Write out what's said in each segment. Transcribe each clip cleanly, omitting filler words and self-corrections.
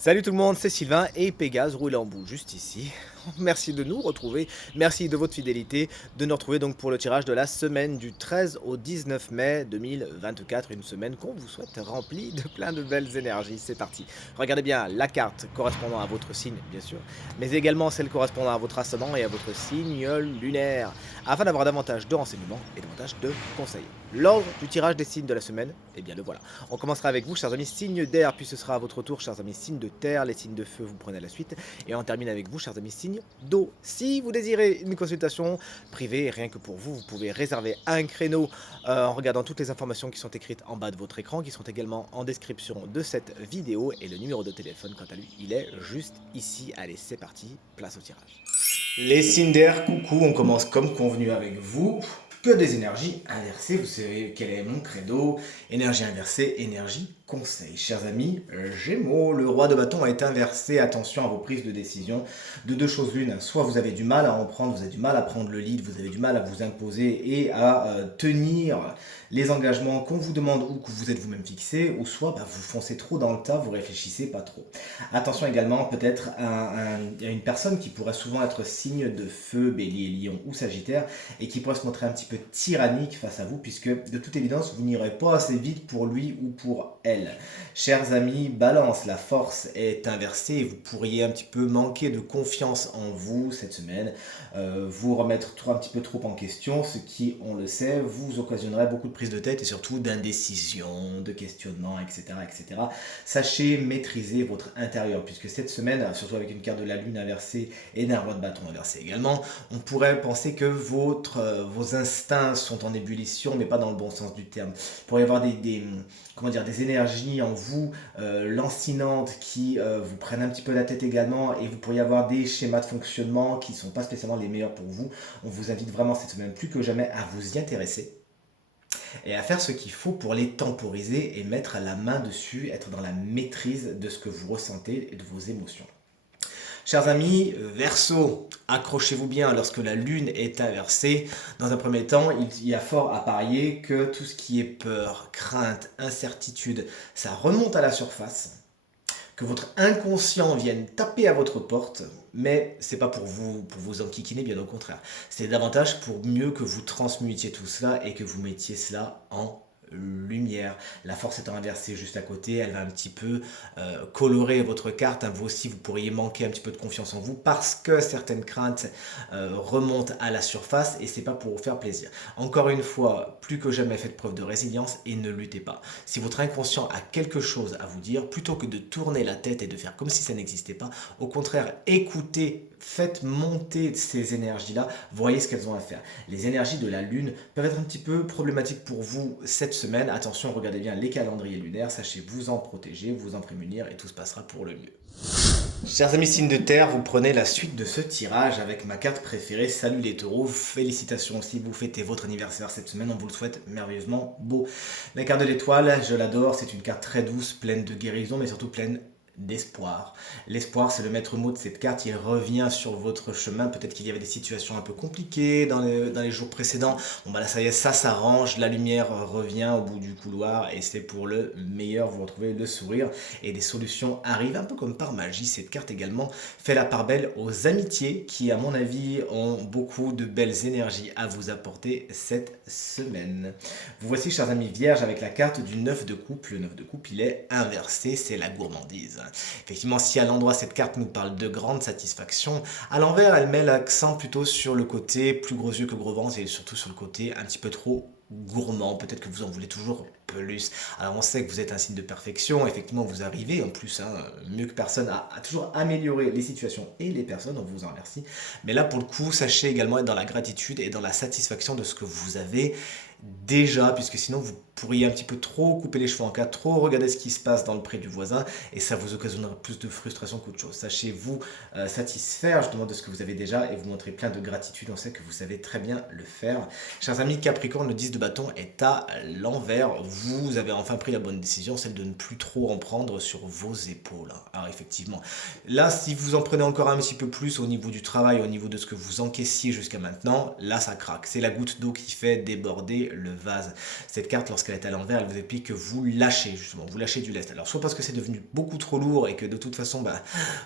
Salut tout le monde, c'est Sylvain et Pégase roule en bout juste ici. Merci de nous retrouver, merci de votre fidélité, de nous retrouver donc pour le tirage de la semaine du 13 au 19 mai 2024, une semaine qu'on vous souhaite remplie de plein de belles énergies. C'est parti. Regardez bien la carte correspondant à votre signe, bien sûr, mais également celle correspondant à votre ascendant et à votre signe lunaire, afin d'avoir davantage de renseignements et davantage de conseils. L'ordre du tirage des signes de la semaine, eh bien le voilà. On commencera avec vous, chers amis signes d'air, puis ce sera à votre tour, chers amis signes de terre, les signes de feu, vous prenez la suite, et on termine avec vous, chers amis signes d'eau. Si vous désirez une consultation privée, rien que pour vous, vous pouvez réserver un créneau en regardant toutes les informations qui sont écrites en bas de votre écran, qui sont également en description de cette vidéo, et le numéro de téléphone, quant à lui, il est juste ici. Allez, c'est parti, place au tirage. Les signes d'air, coucou, on commence comme convenu avec vous. Que des énergies inversées, vous savez quel est mon credo. Énergie inversée, énergie conseil. Chers amis, Gémeaux, le roi de bâton est inversé, attention à vos prises de décision. De deux choses l'une, soit vous avez du mal à en prendre, vous avez du mal à prendre le lead, vous avez du mal à vous imposer et à tenir les engagements qu'on vous demande ou que vous êtes vous-même fixé, ou soit vous foncez trop dans le tas, vous réfléchissez pas trop. Attention également peut-être à une personne qui pourrait souvent être signe de feu, bélier, lion ou sagittaire, et qui pourrait se montrer un petit peu tyrannique face à vous, puisque de toute évidence, vous n'irez pas assez vite pour lui ou pour elle. Chers amis, balance, la force est inversée et vous pourriez un petit peu manquer de confiance en vous cette semaine, vous remettre un petit peu trop en question, ce qui, on le sait, vous occasionnerait beaucoup de prise de tête et surtout d'indécision, de questionnement, etc., etc. Sachez maîtriser votre intérieur, puisque cette semaine, surtout avec une carte de la lune inversée et d'un roi de bâton inversé également, on pourrait penser que vos instincts sont en ébullition, mais pas dans le bon sens du terme. Il pourrait y avoir comment dire, des énergies en vous lancinantes qui vous prennent un petit peu la tête également, et vous pourriez avoir des schémas de fonctionnement qui ne sont pas spécialement les meilleurs pour vous. On vous invite vraiment cette semaine plus que jamais à vous y intéresser et à faire ce qu'il faut pour les temporiser et mettre la main dessus, être dans la maîtrise de ce que vous ressentez et de vos émotions. Chers amis, Verseau, accrochez-vous bien lorsque la lune est inversée. Dans un premier temps, il y a fort à parier que tout ce qui est peur, crainte, incertitude, ça remonte à la surface, que votre inconscient vienne taper à votre porte, mais c'est pas pour vous enquiquiner, bien au contraire. C'est davantage pour mieux que vous transmutiez tout cela et que vous mettiez cela en lumière. La force étant inversée juste à côté, elle va un petit peu colorer votre carte. Vous aussi, vous pourriez manquer un petit peu de confiance en vous parce que certaines craintes remontent à la surface et c'est pas pour vous faire plaisir. Encore une fois, plus que jamais, faites preuve de résilience et ne luttez pas. Si votre inconscient a quelque chose à vous dire, plutôt que de tourner la tête et de faire comme si ça n'existait pas, au contraire, écoutez, faites monter ces énergies-là, voyez ce qu'elles ont à faire. Les énergies de la Lune peuvent être un petit peu problématiques pour vous cette semaine. Attention, regardez bien les calendriers lunaires, sachez vous en protéger, vous en prémunir et tout se passera pour le mieux. Chers amis signes de terre, vous prenez la suite de ce tirage avec ma carte préférée. Salut les taureaux, félicitations si vous fêtez votre anniversaire cette semaine, on vous le souhaite merveilleusement beau. La carte de l'étoile, je l'adore, c'est une carte très douce, pleine de guérison, mais surtout pleine d'espoir. L'espoir, c'est le maître mot de cette carte, il revient sur votre chemin. Peut-être qu'il y avait des situations un peu compliquées dans les jours précédents. Bon bah là ça y est, ça s'arrange, la lumière revient au bout du couloir et c'est pour le meilleur, vous retrouvez le sourire et des solutions arrivent un peu comme par magie. Cette carte également fait la part belle aux amitiés qui à mon avis ont beaucoup de belles énergies à vous apporter cette semaine. Vous voici chers amis vierges avec la carte du 9 de coupe. Le 9 de coupe il est inversé, c'est la gourmandise. Effectivement, si à l'endroit cette carte nous parle de grande satisfaction, à l'envers elle met l'accent plutôt sur le côté plus gros yeux que gros ventre et surtout sur le côté un petit peu trop gourmand, peut-être que vous en voulez toujours plus. Alors on sait que vous êtes un signe de perfection, effectivement vous arrivez en plus, mieux que personne, à toujours améliorer les situations et les personnes, on vous en remercie. Mais là pour le coup, sachez également être dans la gratitude et dans la satisfaction de ce que vous avez déjà, puisque sinon vous pourriez un petit peu trop couper les cheveux en quatre, trop regarder ce qui se passe dans le pré du voisin, et ça vous occasionnera plus de frustration qu'autre chose. Sachez vous satisfaire justement de ce que vous avez déjà et vous montrer plein de gratitude, on sait que vous savez très bien le faire. Chers amis Capricorne, le 10 de bâton est à l'envers, vous avez enfin pris la bonne décision, celle de ne plus trop en prendre sur vos épaules, hein. Alors effectivement, là, si vous en prenez encore un petit peu plus au niveau du travail, au niveau de ce que vous encaissiez jusqu'à maintenant, là, ça craque. C'est la goutte d'eau qui fait déborder le vase. Cette carte, lorsqu'elle est à l'envers, elle vous explique que vous lâchez, justement, vous lâchez du lest. Alors, soit parce que c'est devenu beaucoup trop lourd et que de toute façon, bah,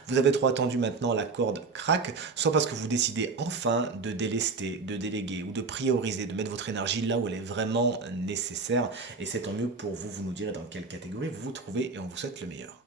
vous avez trop attendu maintenant, la corde craque, soit parce que vous décidez enfin de délester, de déléguer ou de prioriser, de mettre votre énergie là où elle est vraiment nécessaire. Et c'est tant mieux pour vous, vous nous direz dans quelle catégorie vous vous trouvez et on vous souhaite le meilleur.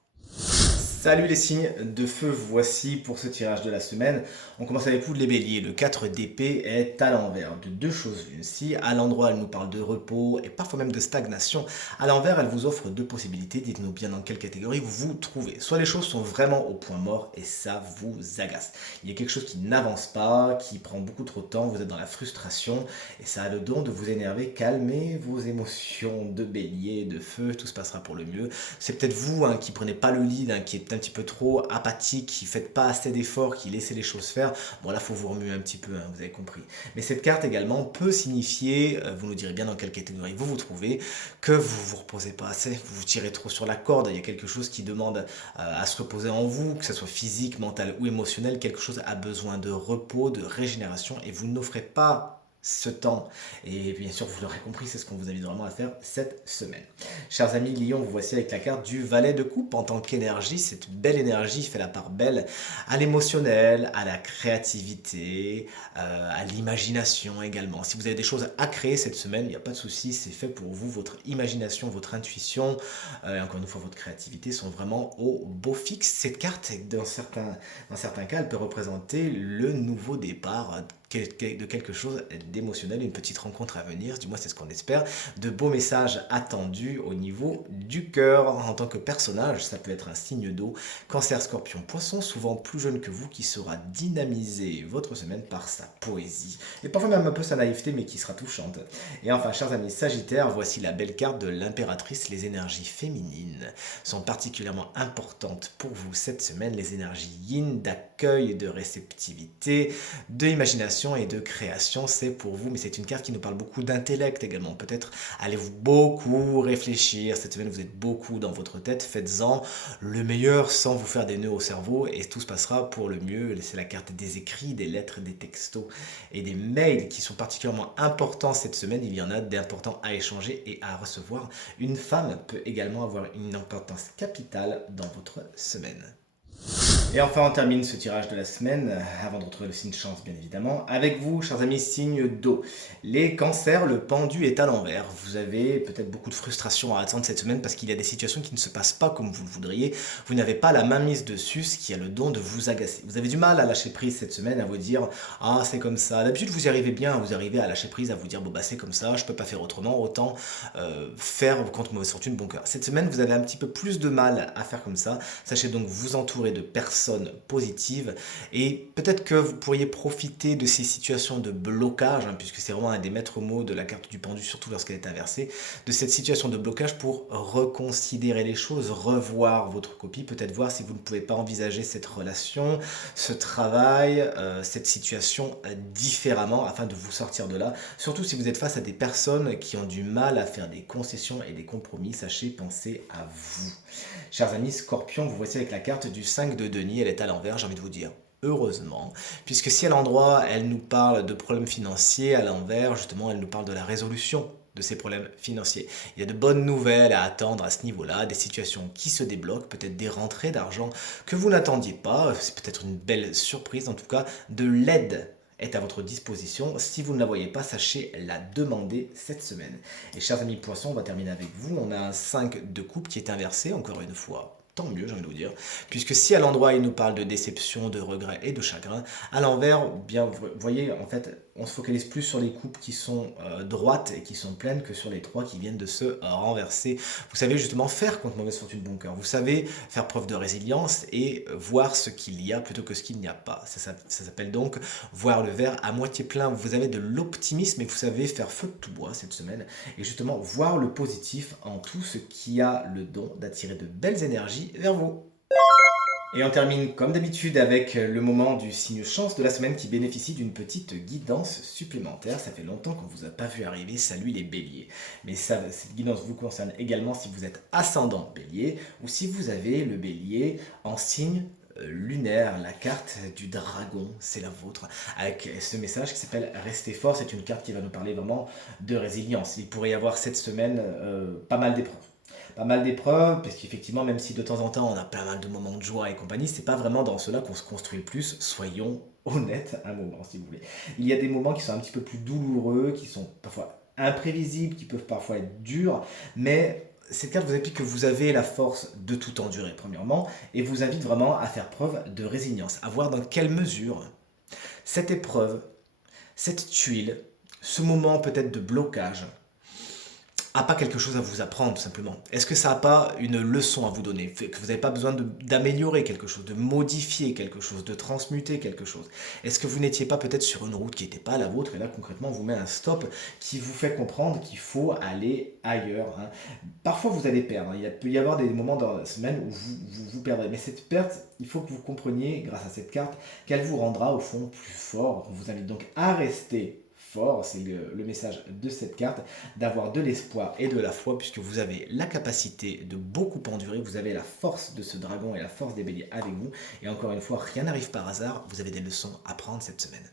Salut les signes de feu, voici pour ce tirage de la semaine. On commence avec vous les béliers. Le 4 d'épée est à l'envers. De deux choses l'une. Si à l'endroit elle nous parle de repos et parfois même de stagnation, à l'envers elle vous offre deux possibilités. Dites-nous bien dans quelle catégorie vous vous trouvez. Soit les choses sont vraiment au point mort et ça vous agace. Il y a quelque chose qui n'avance pas, qui prend beaucoup trop de temps, vous êtes dans la frustration et ça a le don de vous énerver. Calmez vos émotions de bélier, de feu, tout se passera pour le mieux. C'est peut-être vous qui prenez pas le lead, qui est un petit peu trop apathique, qui ne faites pas assez d'efforts, qui laissez les choses faire. Bon là, il faut vous remuer un petit peu, vous avez compris. Mais cette carte également peut signifier, vous nous direz bien dans quelle catégorie vous vous trouvez, que vous vous reposez pas assez, vous vous tirez trop sur la corde, il y a quelque chose qui demande à se reposer en vous, que ce soit physique, mental ou émotionnel, quelque chose a besoin de repos, de régénération, et vous n'offrez pas ce temps. Et bien sûr, vous l'aurez compris, c'est ce qu'on vous invite vraiment à faire cette semaine. Chers amis Lion, vous voici avec la carte du valet de coupe en tant qu'énergie. Cette belle énergie fait la part belle à l'émotionnel, à la créativité, à l'imagination également. Si vous avez des choses à créer cette semaine, il n'y a pas de souci, c'est fait pour vous. Votre imagination, votre intuition, et encore une fois votre créativité sont vraiment au beau fixe. Cette carte, dans certains cas, elle peut représenter le nouveau départ de quelque chose d'émotionnel, une petite rencontre à venir, du moins c'est ce qu'on espère, de beaux messages attendus au niveau du cœur. En tant que personnage, ça peut être un signe d'eau, cancer, scorpion, poisson, souvent plus jeune que vous, qui saura dynamiser votre semaine par sa poésie, et parfois même un peu sa naïveté, mais qui sera touchante. Et enfin, chers amis sagittaires, voici la belle carte de l'impératrice. Les énergies féminines sont particulièrement importantes pour vous cette semaine, les énergies yin, d'accueil, de réceptivité, de imagination et de création, c'est pour vous, mais c'est une carte qui nous parle beaucoup d'intellect également. Peut-être allez-vous beaucoup réfléchir, cette semaine vous êtes beaucoup dans votre tête, faites-en le meilleur sans vous faire des nœuds au cerveau et tout se passera pour le mieux. C'est la carte des écrits, des lettres, des textos et des mails qui sont particulièrement importants cette semaine. Il y en a d'importants à échanger et à recevoir. Une femme peut également avoir une importance capitale dans votre semaine. Et enfin, on termine ce tirage de la semaine, avant de retrouver le signe chance bien évidemment, avec vous, chers amis, signe d'eau. Les cancers, le pendu est à l'envers. Vous avez peut-être beaucoup de frustration à attendre cette semaine parce qu'il y a des situations qui ne se passent pas comme vous le voudriez. Vous n'avez pas la main mise dessus, ce qui a le don de vous agacer. Vous avez du mal à lâcher prise cette semaine, à vous dire « Ah, c'est comme ça ». D'habitude, vous y arrivez bien, vous arrivez à lâcher prise, à vous dire « Bon, bah c'est comme ça, je peux pas faire autrement, autant faire contre mauvaise fortune, bon cœur ». Cette semaine, vous avez un petit peu plus de mal à faire comme ça. Sachez donc vous entourer de personnes positives et peut-être que vous pourriez profiter de ces situations de blocage, puisque c'est vraiment un des maîtres mots de la carte du pendu, surtout lorsqu'elle est inversée, de cette situation de blocage pour reconsidérer les choses, revoir votre copie, peut-être voir si vous ne pouvez pas envisager cette relation, ce travail, cette situation différemment afin de vous sortir de là. Surtout si vous êtes face à des personnes qui ont du mal à faire des concessions et des compromis, sachez penser à vous. Chers amis Scorpion, vous voici avec la carte du 5 de denier, elle est à l'envers, j'ai envie de vous dire heureusement, puisque si à l'endroit elle nous parle de problèmes financiers, à l'envers justement elle nous parle de la résolution de ces problèmes financiers. Il y a de bonnes nouvelles à attendre à ce niveau-là, des situations qui se débloquent, peut-être des rentrées d'argent que vous n'attendiez pas, c'est peut-être une belle surprise, en tout cas de l'aide est à votre disposition. Si vous ne la voyez pas, sachez la demander cette semaine. Et chers amis poissons, on va terminer avec vous. On a un 5 de coupe qui est inversé, encore une fois. Tant mieux, j'ai envie de vous dire. Puisque si à l'endroit il nous parle de déception, de regret et de chagrin, à l'envers, bien, vous voyez, en fait, on se focalise plus sur les coupes qui sont droites et qui sont pleines que sur les trois qui viennent de se renverser. Vous savez justement faire contre mauvaise fortune bon cœur. Vous savez faire preuve de résilience et voir ce qu'il y a plutôt que ce qu'il n'y a pas. Ça s'appelle donc voir le verre à moitié plein. Vous avez de l'optimisme et vous savez faire feu de tout bois cette semaine. Et justement, voir le positif en tout ce qui a le don d'attirer de belles énergies vers vous. Et on termine comme d'habitude avec le moment du signe chance de la semaine qui bénéficie d'une petite guidance supplémentaire. Ça fait longtemps qu'on ne vous a pas vu arriver, salut les béliers. Mais ça, cette guidance vous concerne également si vous êtes ascendant bélier ou si vous avez le bélier en signe lunaire, la carte du dragon, c'est la vôtre, avec ce message qui s'appelle Restez fort. C'est une carte qui va nous parler vraiment de résilience. Il pourrait y avoir cette semaine pas mal d'épreuves. Pas mal d'épreuves, parce qu'effectivement, même si de temps en temps on a pas mal de moments de joie et compagnie, c'est pas vraiment dans cela qu'on se construit le plus, soyons honnêtes un moment si vous voulez. Il y a des moments qui sont un petit peu plus douloureux, qui sont parfois imprévisibles, qui peuvent parfois être durs, mais cette carte vous explique que vous avez la force de tout endurer, premièrement, et vous invite vraiment à faire preuve de résilience, à voir dans quelle mesure cette épreuve, cette tuile, ce moment peut-être de blocage, a pas quelque chose à vous apprendre tout simplement? Est-ce que ça n'a pas une leçon à vous donner? Que vous n'avez pas besoin d'améliorer quelque chose, de modifier quelque chose, de transmuter quelque chose? Est-ce que vous n'étiez pas peut-être sur une route qui n'était pas la vôtre et là concrètement on vous met un stop qui vous fait comprendre qu'il faut aller ailleurs, hein. Parfois vous allez perdre, hein. Il peut y avoir des moments dans la semaine où vous perdrez, mais cette perte, il faut que vous compreniez grâce à cette carte qu'elle vous rendra au fond plus fort. On vous invite donc à rester fort, c'est le message de cette carte, d'avoir de l'espoir et de la foi, puisque vous avez la capacité de beaucoup endurer, vous avez la force de ce dragon et la force des béliers avec vous, et encore une fois, rien n'arrive par hasard, vous avez des leçons à prendre cette semaine.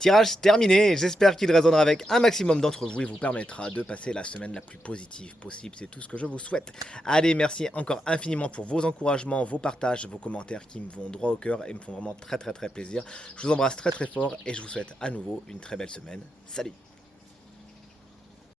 Tirage terminé, j'espère qu'il résonnera avec un maximum d'entre vous et vous permettra de passer la semaine la plus positive possible, c'est tout ce que je vous souhaite. Allez, merci encore infiniment pour vos encouragements, vos partages, vos commentaires qui me vont droit au cœur et me font vraiment très plaisir. Je vous embrasse très fort et je vous souhaite à nouveau une très belle semaine. Salut!